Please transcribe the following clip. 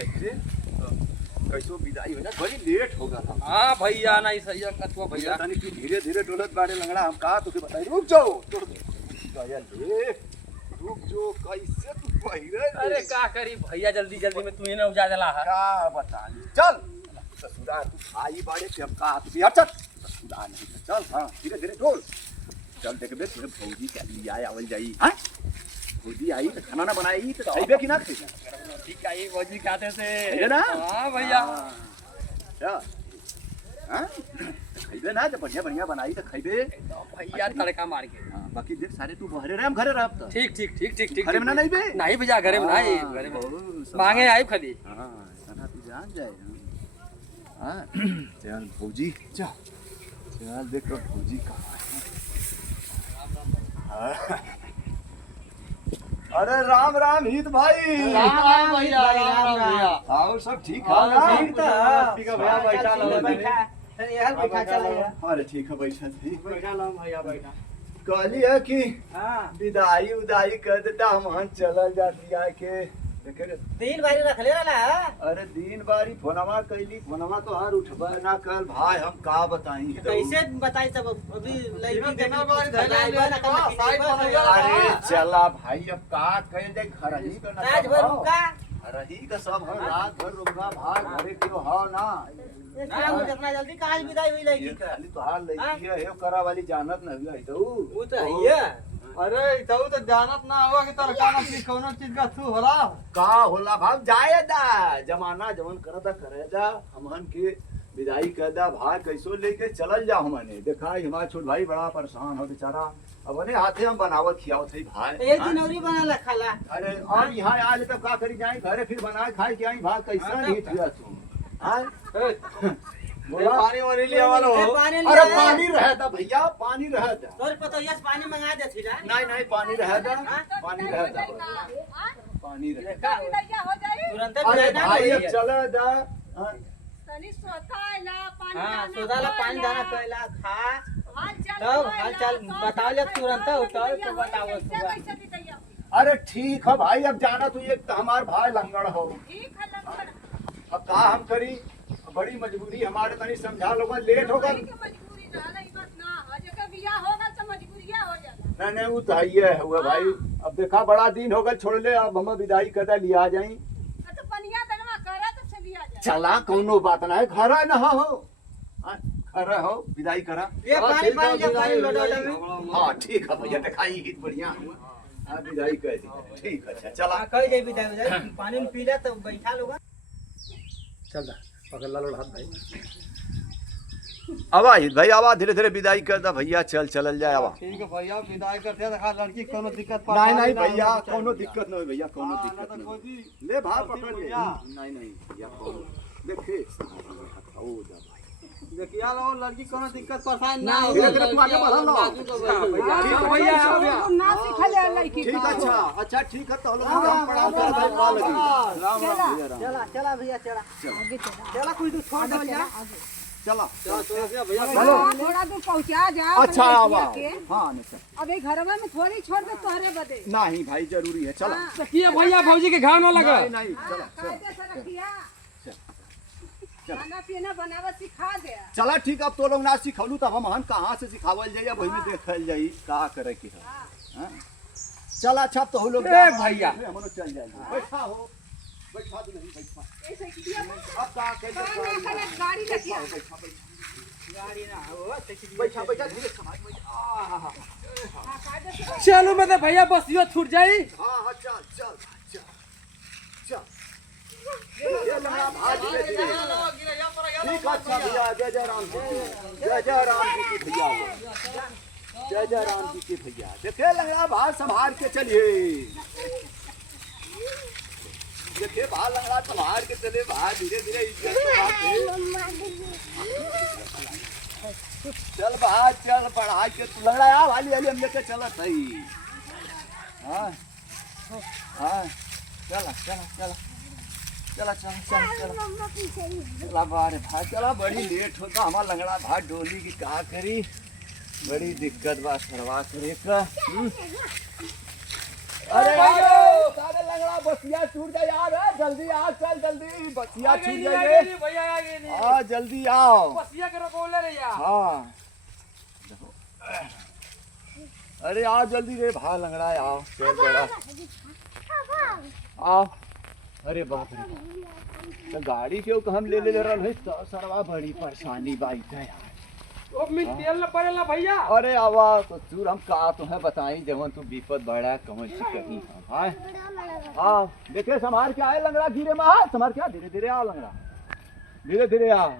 धीरे कैसो विदाई हो जा बड़ी लेट हो गया। हां भैया नहीं सही है कतवा भैया तनी की धीरे धीरे डोलत बाड़े लंगड़ा हम का तोके बताई रुक जाओ तोड़ गया ले रुक जो कैसे तू पहिरे अरे का करी भैया जल्दी जल्दी में तू ही ना उजा जला है का बता चल ससुरा तू आई बाड़े के हम का तू यार चल ससुरा नहीं चल हां धीरे धीरे डोल चल देखबे तेरे भौजी के लिए आए आवल जाई हां भौजी आई तो खाना ना बनाई तो खाइबे कि ना खाइबे ठीक है भौजी खाते से है ना हां भैया अच्छा हां खाइबे ना तो बढ़िया बढ़िया बनाई तो खाइबे भैया तड़का मार के बाकी देख सारे तू बहरे रह हम घरे रहब त ठीक ठीक ठीक ठीक ठीक घरे में ना नहीं बे नहीं भैया घरे में नहीं घरे में मांगे आई खाली हां सना तू जान जाए हां चल भौजी चल देखो भौजी कहां है अरे राम राम हित भाई राम राम भैया राम भैया आओ सब ठीक है ना ठीक था ठीक है भैया बैठा लो बैठा यार बैठा चला अरे ठीक है बैठा थी बैठा लो भैया बैठा कहली है कि हां विदाई उदाई कर देता हम चल जाती है के देखे रे तीन बारी रख ले रहा अरे दिन बारी फोनवा कैली फोनवा तो हर उठबा ना कल भाई हम का बताई कैसे बताई तब अभी लड़की के अरे चला भाई अब का कह दे घर ही का ना रात भर रुका रही का सब हम रात भर रुका भाई घरे क्यों हो ना जितना जल्दी कहाँ विदाई हुई लड़की का खाली तो हाल लड़की है हे करा वाली जानत न हुआ तो वो तो है अरे तो जानत ना हुआ कि तड़का ना की कोनो चीज का थू होला का होला भाई जाए दा जमाना जवन करदा करे दा हमहन के विदाई कर दा भाई कैसो लेके चलल जा हमने देखा हमारा छोट भाई बड़ा परेशान हो बेचारा अपने हाथे हम बनावत खियावत है भाई एक दिन औरी बना खाला अरे और यहाँ आज तब का करी जाए घरे फिर बनाए खाए के आई भाई कैसा नहीं थिया तू हां पानी वाली लिया वाला हो अरे पानी रहता भैया पानी रहता तोर पता यस पानी मंगा दे थी नहीं पानी रहता पानी रहता पानी रहता तुरंत अरे भाई अब चला दा तनी सोताला पानी हां सोदाला पानी दाना कैला खा तब हाल चाल बताओ जब तुरंत उठल तो बताओ सुबह अरे ठीक है भाई अब जाना तू एक तो हमार भाई लंगड़ हो ठीक है लंगड़ अब का हम करी बड़ी मजबूरी हमारे तनी समझा लोग लेट होगा मजबूरी रहला ई बात ना हो जकर बियाह होगा तो मजबूरिया हो जाला नहीं वो तो है हुआ भाई अब देखा बड़ा दिन होगा छोड़ ले अब हम विदाई कर लिया जाई तो पनिया दनवा करा तो से लिया जा चला कोनो बात ना है घर ना हो घर हो विदाई करा ये पानी लोटा में हाँ ठीक है भैया दिखाई हित बढ़िया हाँ विदाई कर दी ठीक है अच्छा चला कह जाई विदाई पानी में पी ले तो बैठा लोग चल दा पकड़ ला लो हाथ भाई आवा भाई आवा धीरे धीरे विदाई कर दा भैया चल जाए आवा ठीक है भैया विदाई करते देखा लड़की कोनो दिक्कत नहीं भैया कोनो दिक्कत नहीं भैया कोनो दिक्कत नहीं ले भाई पकड़ ले नहीं भैया कोनो देखे ओ जा भाई देखिया लो लड़की कोनो दिक्कत परेशान ना धीरे धीरे तुम आगे बढ़ लो भैया ना सिखले लड़की ठीक अच्छा ठीक है तो हम पड़ा कर भाई पा लगी राम राम भैया राम चला भैया चला कुछ दूर छोड़ दो जा चला भैया थोड़ा दूर पहुंचा जा अच्छा आवा हां नहीं अबे घरवा में थोड़ी छोड़ दे तोहरे बदे नहीं भाई जरूरी है चला किया भैया भौजी के घाव ना लगा नहीं चला कायदे से रखिया खाना पीना बनावा सिखा दे चला ठीक अब तो लोग ना सिखौलू तब हम कहाँ से सिखावल जाई वही में देखल जाई का करे के है चला अच्छा तो लोग भैया हम लोग चल जाएंगे बैठा हो बैठा तो नहीं बैठा ऐसे किया अब का के गाड़ी रखिया गाड़ी ना हो बैठा धीरे समाज में चलो मतलब भैया बस यो छूट जाई हां चल ये लंगा भाग धीरे ठीक अच्छा भैया जय राम जी की जय राम जी की भैया जय राम जी की भैया देखे लंगड़ा भाग संभाल के चलिए देखे भाग लंगड़ा संभाल के चले भाग धीरे धीरे चल भाग चल बढ़ा के लंगड़ा आ वाली वाली हम लेके चलत सही हाँ चला चला बारे भाई चला बड़ी लेट होता हमारा लंगड़ा भाग डोली की का करी बड़ी दिक्कत बा सरवा करे का अरे सारे लंगड़ा बसिया छूट जा यार जल्दी आ, चल जल्दी, बसिया छूट आ जाएंगे। गई भैया आ गई नहीं आ जल्दी आओ। बसिया के रोकोले रे यार हाँ अरे आओ जल्दी रे भा लंगड़ा आओ, चल बड़ा आओ। अरे बाप रे, तो गाड़ी क्यों हम ले रहा है, तो सरवा बड़ी परेशानी बाई है यार। ओ मी तेल न पड़ेला भैया। अरे आवा तो चूर हम का तुम्हें बताई जवन तू विपद बड़ा कौन सी कहीं हम हाय। हाँ देखे संभार के आए लंगड़ा, गिरे में संभार क्या, धीरे धीरे आओ लंगड़ा, धीरे धीरे आओ।